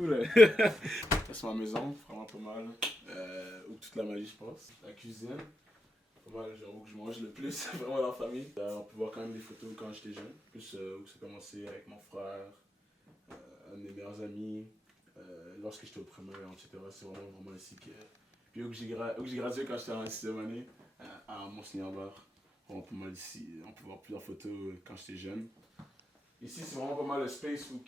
cool. C'est ma maison, vraiment pas mal. Où toute la magie, je pense. La cuisine, pas mal, genre où je mange le plus, vraiment dans la famille. On peut voir quand même des photos quand j'étais jeune. Plus où ça a commencé avec mon frère, un de mes meilleurs amis, lorsque j'étais au primaire, etc. C'est vraiment ici que. Puis où j'ai gradué quand j'étais en 6e année, à Monseigneur-Bar. On peut mal ici, on peut voir plusieurs photos quand j'étais jeune. Ici, c'est vraiment pas mal le space où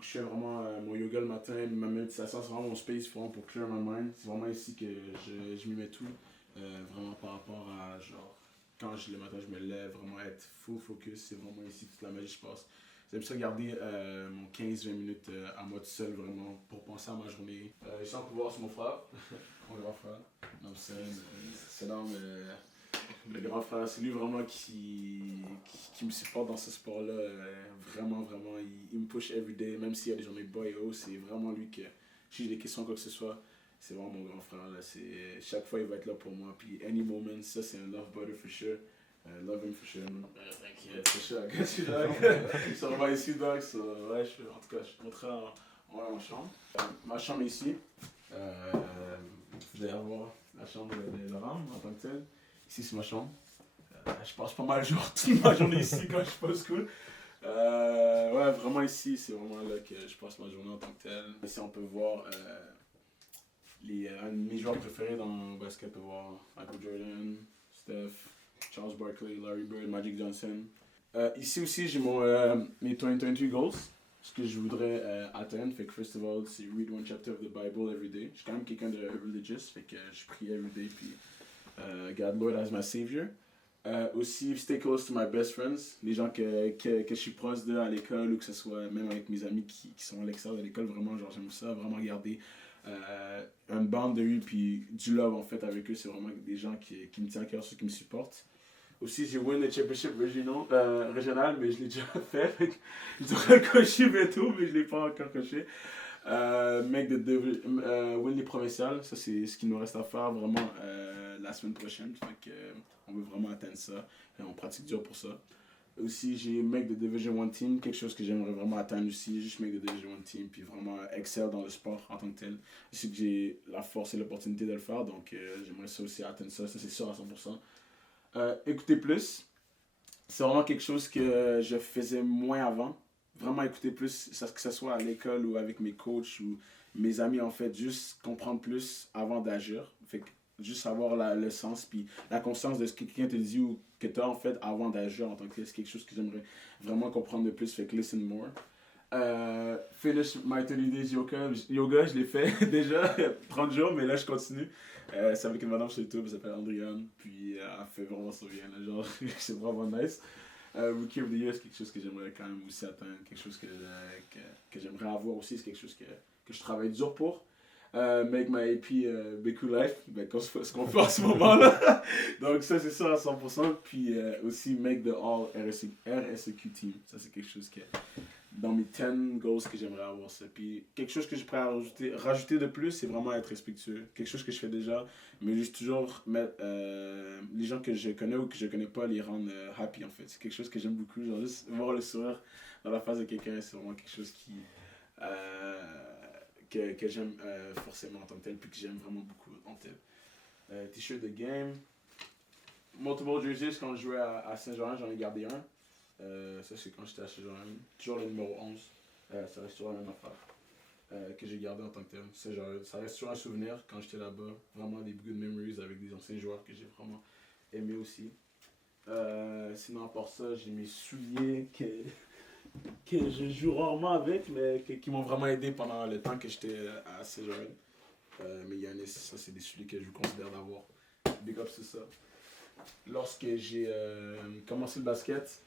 je fais vraiment mon yoga le matin, ma méditation, c'est vraiment mon space vraiment pour clear my mind. C'est vraiment ici que je m'y mets tout. Vraiment par rapport à genre, quand le matin je me lève, vraiment être full focus, c'est vraiment ici que toute la magie se passe. J'aime ça garder mon 15-20 minutes à moi tout seul vraiment pour penser à ma journée. Ici on peut voir c'est mon frère, mon grand frère. Non, c'est énorme. Le grand frère, c'est lui vraiment qui me supporte dans ce sport-là. Vraiment, il me push everyday, même s'il y a des journées bas et haut, c'est vraiment lui que, si j'ai des questions quoi que ce soit, c'est vraiment mon grand frère. Là. Chaque fois, il va être là pour moi. Puis, any moment, ça, c'est un love buddy for sure. Love him for sure, man. T'inquiète, for sure, I got you, dog. Ils sont vraiment ici, dog. So, ouais, en tout cas, je te montrerai en chambre. Ma chambre est ici. Vous allez voir la chambre de Laurent en tant que telle. Ici, c'est ma chambre. Je passe pas mal toute ma journée ici quand je suis pas au school. Ouais, vraiment ici, c'est vraiment là que je passe ma journée en tant que tel. Ici, on peut voir un de mes joueurs préférés dans le basket, on peut voir Michael Jordan, Steph, Charles Barkley, Larry Bird, Magic Johnson. Ici aussi, j'ai mes 2022 goals, ce que je voudrais atteindre. Fait que, first of all, c'est read one chapter of the Bible every day. Je suis quand même quelqu'un de religious, fait que je prie every day, puis God Lord as my savior. Aussi, stay close to my best friends, les gens que je suis proche d'eux à l'école ou que ce soit même avec mes amis qui sont à l'extérieur de l'école. Vraiment, genre, j'aime ça, vraiment garder un band de eux puis du love en fait avec eux. C'est vraiment des gens qui me tiennent à cœur, ceux qui me supportent. Aussi, j'ai win le championship régional, mais je l'ai déjà fait. Je devrais le cocher bientôt, mais je ne l'ai pas encore coché. Win les provinciales, ça c'est ce qu'il nous reste à faire vraiment la semaine prochaine. Fait que, on veut vraiment atteindre ça. Et on pratique dur pour ça. Aussi, j'ai make the Division 1 team, quelque chose que j'aimerais vraiment atteindre aussi. Juste make the Division 1 team, puis vraiment excel dans le sport en tant que tel. Je sais que j'ai la force et l'opportunité de le faire, donc j'aimerais ça aussi atteindre ça. Ça c'est sûr à 100%. Écouter plus, c'est vraiment quelque chose que je faisais moins avant. Vraiment écouter plus, que ce soit à l'école ou avec mes coachs ou mes amis, en fait, juste comprendre plus avant d'agir. Fait que juste savoir le sens puis la conscience de ce que quelqu'un te dit ou que tu as en fait avant d'agir en tant que tel. C'est quelque chose que j'aimerais vraiment comprendre de plus. Fait que listen more. Finish my 30 days yoga, je l'ai fait déjà 30 jours, mais là je continue. C'est avec une madame sur YouTube, elle s'appelle Andriane, puis elle fait vraiment ça bien, là, genre c'est vraiment nice. Rookie of the Year, c'est quelque chose que j'aimerais quand même aussi atteindre, quelque chose que j'aimerais avoir aussi, c'est quelque chose que je travaille dur pour. Make my AP Big Cool Life, ben, ce qu'on fait en ce moment là. Donc ça c'est ça à 100%. Puis aussi make the All RSEQ Team, ça c'est quelque chose que dans mes 10 goals que j'aimerais avoir ça. Puis quelque chose que je pourrais rajouter de plus, c'est vraiment être respectueux. Quelque chose que je fais déjà, mais juste toujours mettre les gens que je connais ou que je connais pas, les rendre happy en fait. C'est quelque chose que j'aime beaucoup. Genre juste voir le sourire dans la face de quelqu'un, c'est vraiment quelque chose que j'aime forcément en tant que tel, puis que j'aime vraiment beaucoup en tel. T-shirt de game. Multiple jerseys, quand je jouais à Saint-Jean, j'en ai gardé un. Ça, c'est quand j'étais à Saint-Jean. Toujours le numéro 11. Ça reste toujours la même affaire que j'ai gardé en tant que tel. Ça reste toujours un souvenir quand j'étais là-bas. Vraiment des good memories avec des anciens joueurs que j'ai vraiment aimé aussi. Sinon, à part ça, j'ai mes souliers que je joue rarement avec, mais qui m'ont vraiment aidé pendant le temps que j'étais à Saint-Jean. Mais Yanis, ça, c'est des souliers que je considère d'avoir. Big up, c'est ça. Lorsque j'ai commencé le basket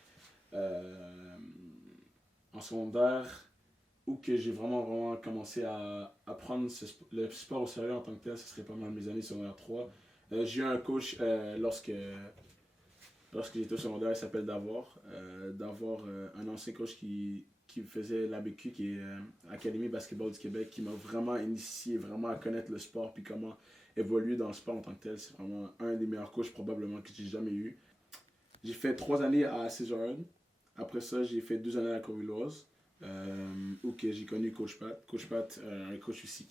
en secondaire, ou que j'ai vraiment commencé à prendre le sport au sérieux en tant que tel, ce serait pas mal mes années secondaire 3. J'ai eu un coach lorsque j'étais au secondaire, il s'appelle Davor. Un ancien coach qui faisait l'ABQ, qui est l'Académie Basketball du Québec, qui m'a vraiment initié vraiment à connaître le sport puis comment évoluer dans le sport en tant que tel. C'est vraiment un des meilleurs coachs probablement que j'ai jamais eu. J'ai fait 3 années à César. Après ça, j'ai fait 2 années à la Courvilloise. Ok, j'ai connu Coach Pat. Coach Pat, un coach aussi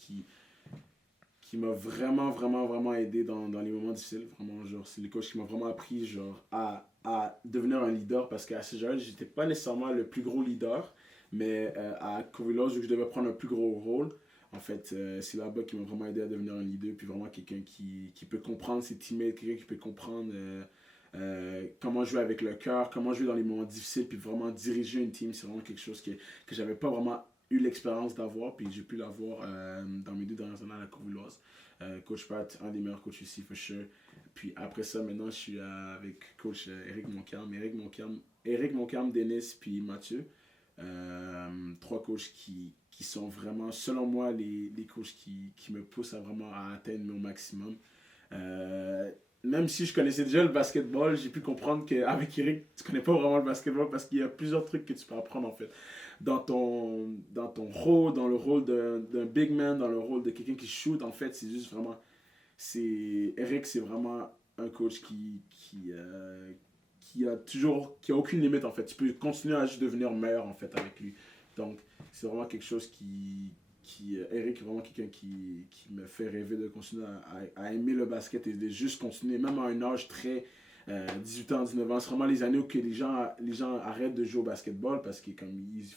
qui m'a vraiment, vraiment, vraiment aidé dans les moments difficiles. Vraiment, genre, c'est le coach qui m'a vraiment appris, genre, à devenir un leader parce qu'à CGL, j'étais pas nécessairement le plus gros leader, mais à Covilos, vu que je devais prendre un plus gros rôle, en fait, c'est là-bas qui m'a vraiment aidé à devenir un leader, puis vraiment quelqu'un qui peut comprendre ses teammates, quelqu'un qui peut comprendre comment jouer avec le cœur, comment jouer dans les moments difficiles, puis vraiment diriger une team, c'est vraiment quelque chose que j'avais pas vraiment eu l'expérience d'avoir, puis j'ai pu l'avoir dans mes 2 dernières années à la Courvilloise. Coach Pat, un des meilleurs coachs ici, for sure. Puis après ça, maintenant, je suis avec coach Eric Moncalm. Eric Moncalm, Denis, puis Mathieu. 3 coachs qui sont vraiment, selon moi, les coachs qui me poussent à vraiment à atteindre mon maximum. Même si je connaissais déjà le basketball, j'ai pu comprendre qu'avec Eric, tu connais pas vraiment le basketball parce qu'il y a plusieurs trucs que tu peux apprendre en fait. Dans ton rôle, dans le rôle d'un big man, dans le rôle de quelqu'un qui shoot, en fait, c'est juste vraiment. Eric, c'est vraiment un coach qui a aucune limite en fait. Tu peux continuer à juste devenir meilleur en fait avec lui. Donc, c'est vraiment quelque chose Eric est vraiment quelqu'un qui me fait rêver de continuer à aimer le basket et de juste continuer, même à un âge très 18 ans, 19 ans. C'est vraiment les années où que les gens arrêtent de jouer au basketball parce qu'ils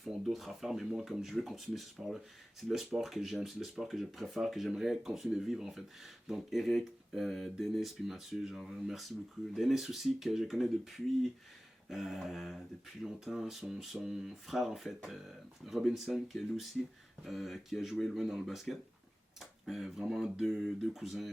font d'autres affaires. Mais moi, comme je veux continuer ce sport-là, c'est le sport que j'aime, c'est le sport que je préfère, que j'aimerais continuer de vivre en fait. Donc, Eric, Denis puis Mathieu, genre, merci beaucoup. Denis aussi, que je connais depuis longtemps, son frère en fait, Robinson, qui est lui aussi, qui a joué loin dans le basket. Vraiment deux cousins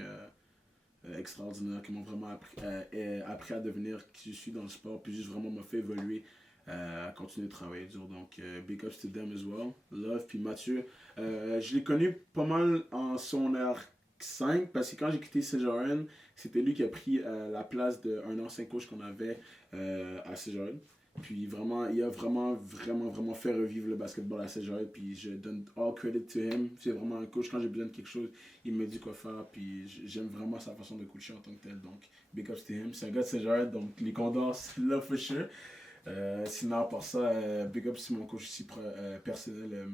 extraordinaires qui m'ont vraiment appris à devenir qui je suis dans le sport, puis juste vraiment m'a fait évoluer, à continuer de travailler dur. Donc, big ups to them as well. Love, puis Mathieu, je l'ai connu pas mal en secondaire 5 parce que quand j'ai quitté CJRN, c'était lui qui a pris la place d'un ancien coach qu'on avait à CJRN. Puis vraiment, il a vraiment, vraiment, vraiment fait revivre le basketball à CJRN. Puis je donne all credit to him. C'est vraiment un coach, quand j'ai besoin de quelque chose, il me dit quoi faire. Puis j'aime vraiment sa façon de coacher en tant que tel. Donc, big ups to him. C'est un gars de CJRN, donc les Condors, love for sure. Sinon, à part ça, big up sur mon coach ici personnel,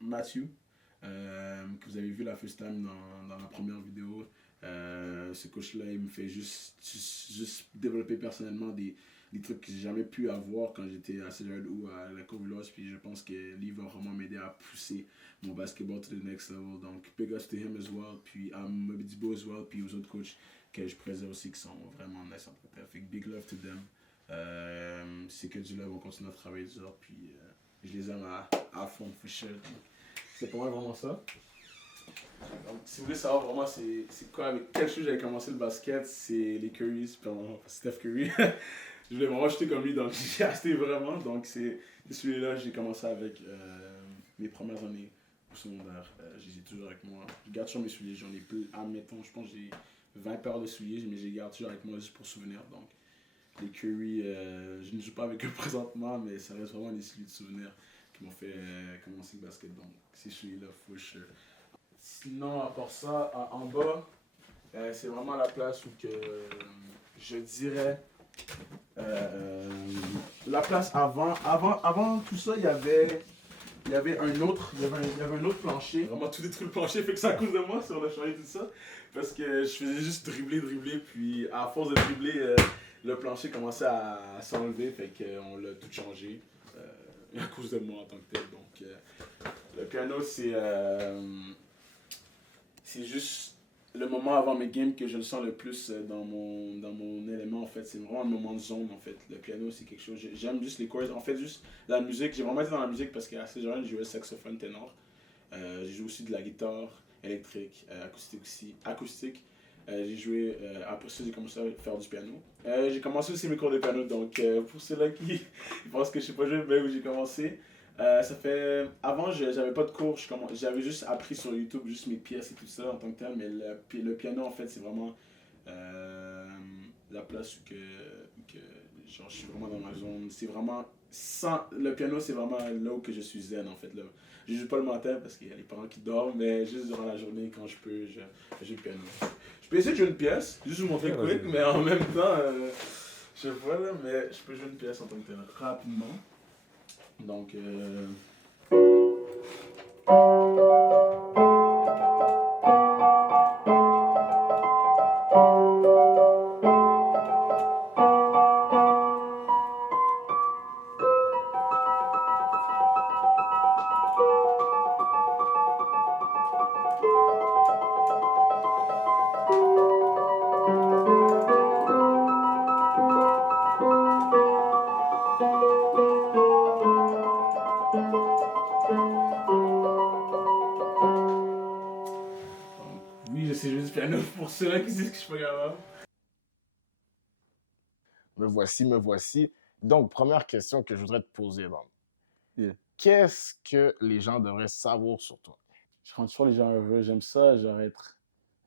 Matthew, que vous avez vu la first time dans la première vidéo. Ce coach-là, il me fait juste développer personnellement des trucs que j'ai jamais pu avoir quand j'étais à CJL ou à la Courvilloise. Puis je pense que lui va vraiment m'aider à pousser mon basketball to the next level. Donc, big ups to him as well. Puis à Mobidibo as well. Puis aux autres coachs que je présente aussi qui sont vraiment nice en fait. Fait que big love to them. C'est que du love, on continue à travailler dur. Puis je les aime à fond, for sure. C'est pour moi vraiment ça. Donc, si vous voulez savoir vraiment c'est quoi, avec quel chose j'avais commencé le basket, c'est les Currys, pardon, Steph Curry. Je voulais vraiment acheter comme lui, donc j'ai acheté vraiment. Donc c'est celui-là, j'ai commencé avec mes premières années au secondaire. Je les ai toujours avec moi. Je garde toujours mes souliers, j'en ai plus. Admettons, je pense que j'ai 20 paires de souliers, mais je les garde toujours avec moi juste pour souvenir. Donc les Curry, je ne joue pas avec eux présentement, mais ça reste vraiment des souliers de souvenirs qui m'ont fait commencer le basket. Donc c'est celui-là, for sure. Sinon, à part ça, en bas, c'est vraiment la place où que je dirais la place avant tout ça, il y avait un autre plancher. Vraiment tout détruit le plancher, fait que c'est à cause de moi si on a changé tout ça. Parce que je faisais juste dribbler, puis à force de dribbler, le plancher commençait à s'enlever, fait qu'on l'a tout changé à cause de moi en tant que tel. Donc le piano, c'est juste le moment avant mes games que je le sens le plus dans mon élément en fait. C'est vraiment un moment de zone en fait. Le piano c'est quelque chose, j'aime juste les chords. En fait juste la musique, j'ai vraiment été dans la musique parce qu'à ces jeune je jouais saxophone ténor. J'ai joué aussi de la guitare électrique, acoustique aussi. Acoustique. J'ai joué, après ça j'ai commencé à faire du piano. J'ai commencé aussi mes cours de piano donc pour ceux-là qui pensent que je sais pas jouer, ben où j'ai commencé. Ça fait. Avant, j'avais pas de cours, j'avais juste appris sur YouTube, juste mes pièces et tout ça en tant que tel, mais le piano en fait, c'est vraiment la place où genre, je suis vraiment dans ma zone. C'est vraiment. Le piano, c'est vraiment là où que je suis zen en fait. Là. Je joue pas le matin parce qu'il y a les parents qui dorment, mais juste durant la journée, quand je peux, je joue le piano. Je peux essayer de jouer une pièce, juste vous montrer quick, mais en même temps, je sais pas là, mais je peux jouer une pièce en tant que tel rapidement. Donc, oui, je sais jouer du piano pour ceux-là qui disent que je suis pas capable. Me voici, me voici. Donc, première question que je voudrais te poser, Bam. Yeah. Qu'est-ce que les gens devraient savoir sur toi? Je rends toujours les gens heureux. J'aime ça, genre être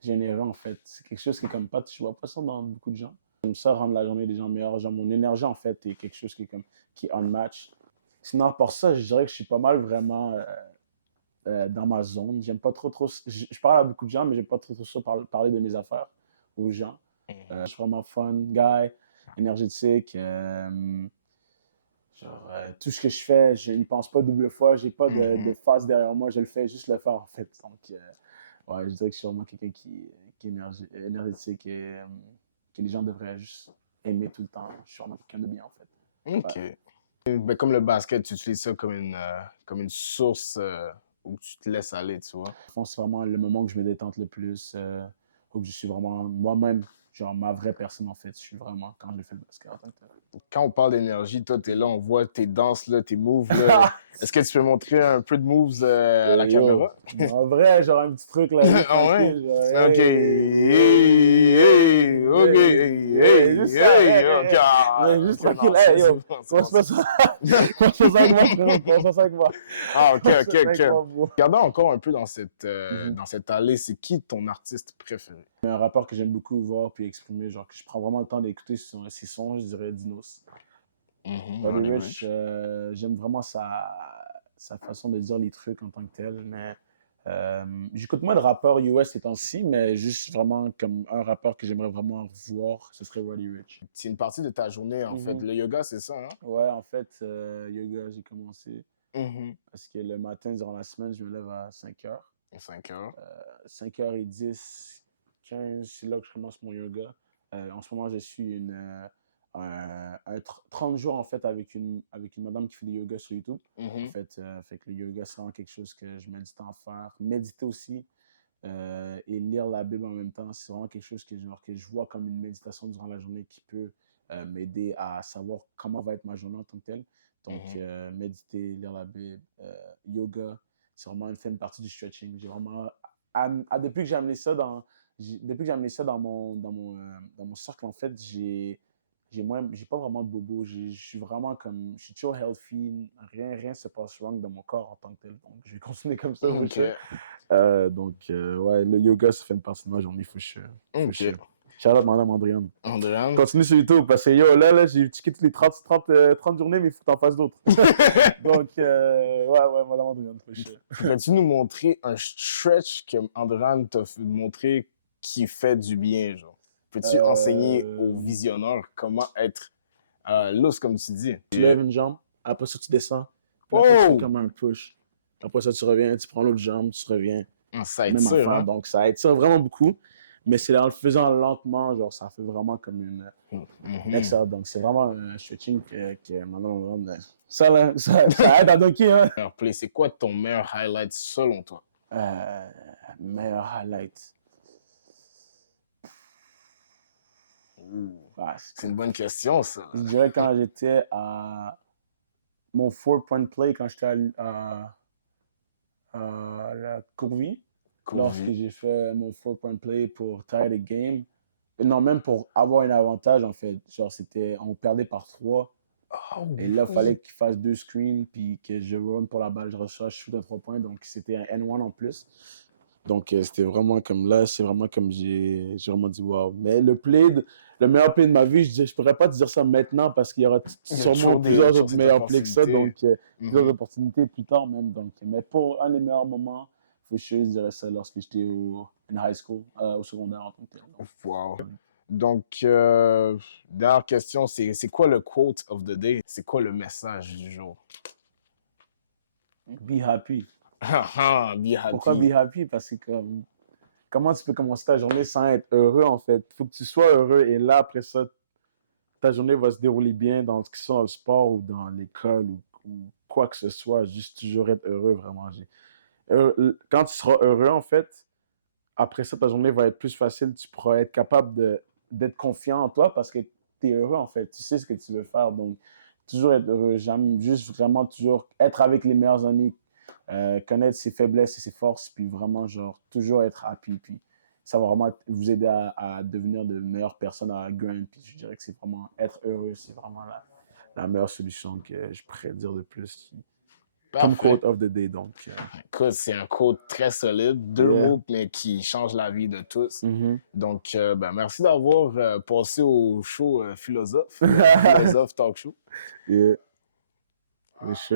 généreux en fait. C'est quelque chose qui est comme pas, tu vois pas ça dans beaucoup de gens. J'aime ça rendre la journée des gens meilleurs. Genre mon énergie en fait est quelque chose qui est comme qui est unmatched. Sinon, pour ça, je dirais que je suis pas mal vraiment dans ma zone. J'aime pas trop. Je parle à beaucoup de gens, mais j'aime pas trop ça parler de mes affaires aux gens. Je suis vraiment fun guy, énergétique. Genre, tout ce que je fais, je n'y pense pas double fois. J'ai pas de phase derrière moi. Je le fais juste le faire en fait. Donc, ouais, je dirais que je suis vraiment quelqu'un qui est énergétique et que les gens devraient juste aimer tout le temps. Je suis vraiment quelqu'un de bien en fait. OK. Ouais. Ben, comme le basket, tu utilises ça comme une source où tu te laisses aller, tu vois. Au fond, c'est vraiment le moment que je me détente le plus, où je suis vraiment moi-même, genre ma vraie personne en fait. Je suis vraiment quand je fais le basket en tant que tel. Quand on parle d'énergie, toi, t'es là, on voit tes danses, là, tes moves, là. Est-ce que tu peux montrer un peu de moves à la Yo, caméra? en vrai, genre un petit truc là, juste Ah ouais? tranquille, genre, OK. hey, Hey, hey, hey, OK. hey, Hey, hey, juste hey, ça, hey, hey, hey, OK. hey. Ah, Mais juste OK, non, tranquille, hey, c'est yo, bon, c'est comment bon, se fait c'est bon. ça? Comment se fait ça avec moi, frérot? Comment se fait ça avec moi? Ah, OK, Comment se OK, fait ça OK. avec moi, bro? Regardons encore un peu Mhm. dans cette allée. C'est qui ton artiste préféré? Un rappeur que j'aime beaucoup voir puis exprimer, genre que je prends vraiment le temps d'écouter ses sons, je dirais Dinos. Roddy Roddy Ricch, Ricch. j'aime vraiment sa façon de dire les trucs en tant que tel, mais j'écoute moins de rappeurs US ces temps-ci, mais juste vraiment comme un rappeur que j'aimerais vraiment voir, ce serait Roddy Ricch. C'est une partie de ta journée, en fait. Mhm. Le yoga, c'est ça, hein? Ouais, en fait, yoga, j'ai commencé Mhm. parce que le matin, durant la semaine, je me lève à 5 heures. 5 heures. 5h10, 15, c'est là que je commence mon yoga. En ce moment, je suis un 30 jours en fait avec une madame qui fait du yoga sur YouTube. En Mhm. fait que le yoga, c'est vraiment quelque chose que je mets du temps à faire. Méditer aussi et lire la Bible en même temps, c'est vraiment quelque chose que je vois comme une méditation durant la journée qui peut m'aider à savoir comment va être ma journée en tant que telle. Donc, Mhm. méditer, lire la Bible, yoga, c'est vraiment une partie du stretching. J'ai vraiment, depuis que j'ai amené ça depuis que j'ai amené ça dans mon cercle, en fait, j'ai pas vraiment de bobo. Je suis vraiment comme, je suis toujours healthy. Rien se passe wrong dans mon corps en tant que tel. Donc, je vais continuer comme ça, for OK. sure. Donc, ouais, le yoga, ça fait une partie de ma journée, for OK. sure. Shout out, madame Andréane. Andréane? Continue sur YouTube parce que yo, là j'ai checké toutes les 30 journées, mais il faut que t'en fasses d'autres. Donc, ouais, madame Andréane, for sure. Pourrais-tu nous montrer un stretch que Andréane t'a montré qui fait du bien, genre? Peux-tu enseigner aux Euh, visionneurs comment être lousse, comme tu dis? Tu lèves une jambe, après ça, tu descends. Puis après, tu fais Oh! comme un push. Après ça, tu reviens, tu prends l'autre jambe, tu reviens. Ça Même étire, affaire. hein? Donc, ça étire vraiment beaucoup. Mais c'est en le faisant lentement, genre, ça fait vraiment comme une excellence. Donc, c'est vraiment un stretching que maintenant, ça, là, ça aide à dunker, hein. Meilleur play, c'est quoi ton meilleur highlight selon toi? Euh, Meilleur highlight. Ah, C'est une bonne question, ça. je dirais quand j'étais à mon 4-point play, quand j'étais à la Courvie, lorsque Courvie. j'ai fait mon 4-point play pour tie the game. Non, même pour avoir un avantage, en fait. Genre, on perdait par 3. Ah Et là, il fallait oui! qu'il fasse 2 screens, puis que je run pour la balle, je reçois, je shoot à 3 points. Donc, c'était un N1 en plus. Donc, c'était vraiment comme là, c'est vraiment comme j'ai vraiment dit wow. Mais le meilleur play de ma vie, je pourrais pas te dire ça maintenant parce qu'il y aura Il y a sûrement plusieurs toujours autres cette meilleurs plays que ça. opportunité. Donc, plusieurs opportunités plus tard même. Donc, mais pour un des meilleurs moments, for sure, je dirais ça lorsque j'étais en high school, au secondaire en tant que tel. Donc, Wow. Donc, dernière question, c'est quoi le quote of the day? C'est quoi le message du jour? Be happy. Be happy. Pourquoi be happy? Parce que comment tu peux commencer ta journée sans être heureux, en fait? Il faut que tu sois heureux et là, après ça, ta journée va se dérouler bien dans ce qui soit dans le sport ou dans l'école ou quoi que ce soit. Juste toujours être heureux, vraiment. Quand tu seras heureux, en fait, après ça, ta journée va être plus facile. Tu pourras être capable d'être confiant en toi parce que tu es heureux, en fait. Tu sais ce que tu veux faire. Donc, toujours être heureux. J'aime juste vraiment toujours être avec les meilleurs amis, connaître ses faiblesses et ses forces, puis vraiment, genre, toujours être happy. Puis ça va vraiment vous aider à devenir de meilleures personnes à grind. Puis je dirais que c'est vraiment être heureux, c'est vraiment la meilleure solution que je pourrais dire de plus. Comme Parfait. quote of the day, donc. Écoute, c'est un code très solide. Deux Yeah. mots, mais qui changent la vie de tous. Mhm. Donc, merci d'avoir passé au show Philosophe, Philosophe Talk Show. Yeah. For sure.